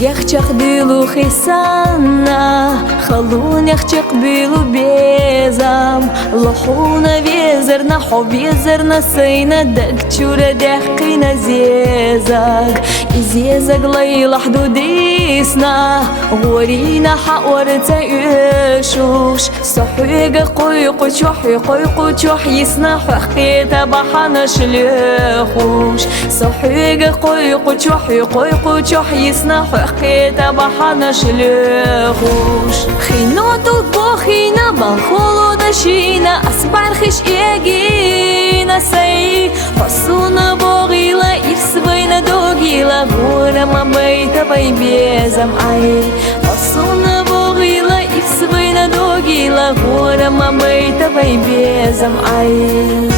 يخشق بيلو خيسانا خلون يخشق بيلو بيزام لحونا بيزرنا حب يزرنا سينا دكتورة دحقينا زيزاك إزيزاك ليلة حدوديسنا غورينا حقورتا يشوش صحيقة قيقو شوحي قيقو شوحيسنا حقيتا بحنا شليخوش صحيقة قيقو شوحي قيقو شوحيسنا حقيتا بحنا شليخوش خينوتو بوخينا بنخولو دشينا أسبار خش إيجينا سي فصونا بوغيلا إفسبينا دوغيلا غورا ما بيتا بيبيزم أي فصونا بوغيلا إفسبينا دوغيلا غورا ما بيتا بيبيزم أي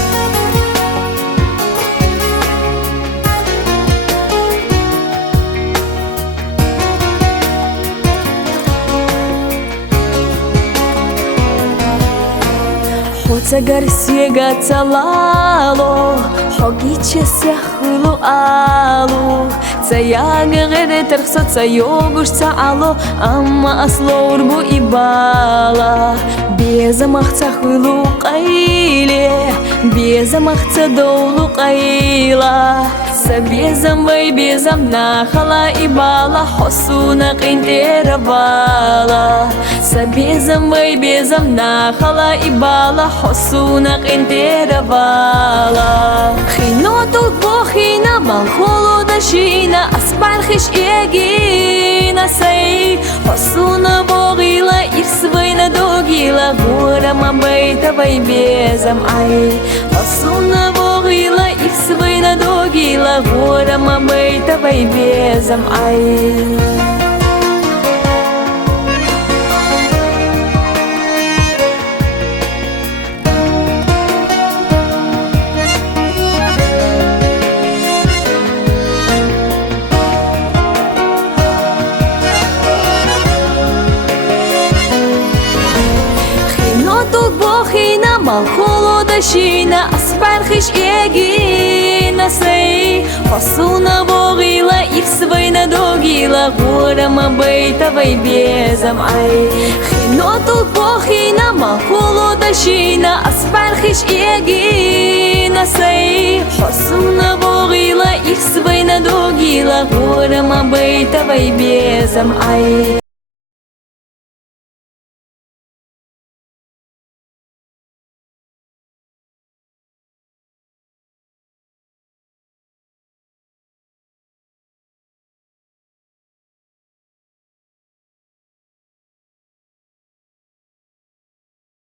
Хоца гарсига цалало Хогиче сяхлу алу Цаяга гере терхса цайогуш цаало Амма аслор бу ибала Безамах цахлу қайле Безамах цадолу қайла Сабезам вай безам нахала ибала Хосуна қинтера бала Сабезам вай безам нахала ибала Хосуна қинтера бала Хиноту бохина балхолу дашина Аспар хиш егина сай Хосуна богила ирсвайна догила Гора ма байта вай безам ай Хосуна богила ирсвайна догила Гора ма байта вай безам ай Малхоло дашина аспар хиш егина сей Фасуна богила ифсвайна догила Гора ма байта вай безам ай Хиноту бохина малхоло дашина аспар хиш егина сей Фасуна богила ифсвайна догила Гора ма байта вай безам ай